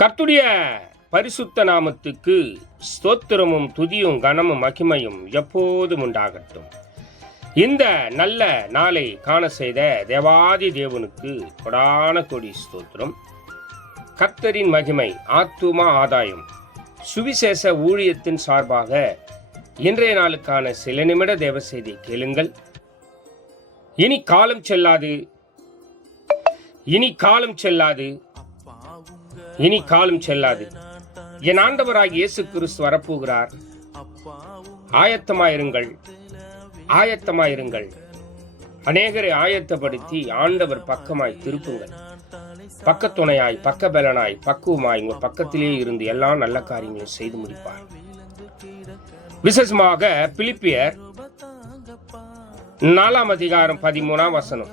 கர்த்தருடைய பரிசுத்த நாமத்துக்கு ஸ்தோத்திரமும் துதியும் கனமும் மகிமையும் எப்போதும் உண்டாகட்டும். இந்த நல்ல நாளை காண செய்த தேவாதி தேவனுக்கு கொடான கொடி ஸ்தோத்திரம். கர்த்தரின் மகிமை ஆத்துமா ஆதாயம் சுவிசேஷ ஊழியத்தின் சார்பாக இன்றைய நாளுக்கான சில நிமிட தேவ செய்தி கேளுங்கள். இனி காலம் செல்லாது, இனி காலம் செல்லாது, இனி காலம் செல்லாது. என் ஆண்டவராகிய இயேசு கிறிஸ்து வரப்போகிறார். ஆயத்தமாயிருங்கள், ஆயத்தமாயிருங்கள். அநேகரை ஆயத்தப்படுத்தி ஆண்டவர் பக்கமாய் திருப்புங்கள். பக்கத்துணையாய், பக்கபலனாய், பக்குவமாய் உங்கள் பக்கத்திலே இருந்து எல்லா நல்ல காரியங்களையும் செய்து முடிப்பார். விசேஷமாக பிலிப்பியர் 4:13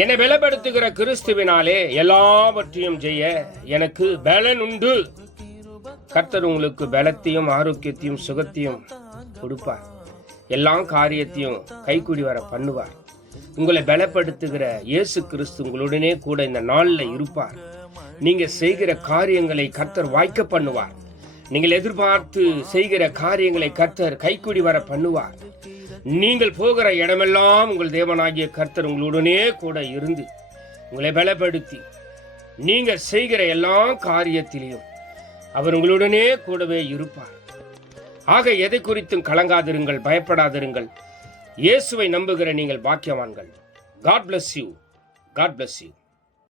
என்னை பலப்படுத்துகிற கிறிஸ்துவினாலே எல்லாவற்றையும் செய்ய எனக்கு பலன் உண்டு. கர்த்தர் உங்களுக்கு பலத்தையும் ஆரோக்கியத்தையும் சுகத்தையும் கொடுப்பார். எல்லா காரியத்தையும் கைக்கூடி வர பண்ணுவார். உங்களை பலப்படுத்துகிற இயேசு கிறிஸ்து உங்களுடனே கூட இந்த நாளில் இருப்பார். நீங்க செய்கிற காரியங்களை கர்த்தர் வாய்க்க பண்ணுவார். நீங்கள் எதிர்பார்த்து செய்கிற காரியங்களை கர்த்தர் கைக்கூடி வர பண்ணுவார். நீங்கள் போகிற இடமெல்லாம் உங்கள் தேவனாகிய கர்த்தர் உங்களுடனே கூட இருந்து உங்களை பலப்படுத்தி நீங்க செய்கிற எல்லா காரியத்திலையும் அவர் உங்களுடனே கூடவே இருப்பார். ஆக எதை குறித்தும் கலங்காதிருங்கள், பயப்படாதிருங்கள். இயேசுவை நம்புகிற நீங்கள் பாக்கியவான்கள். God bless you. God bless you.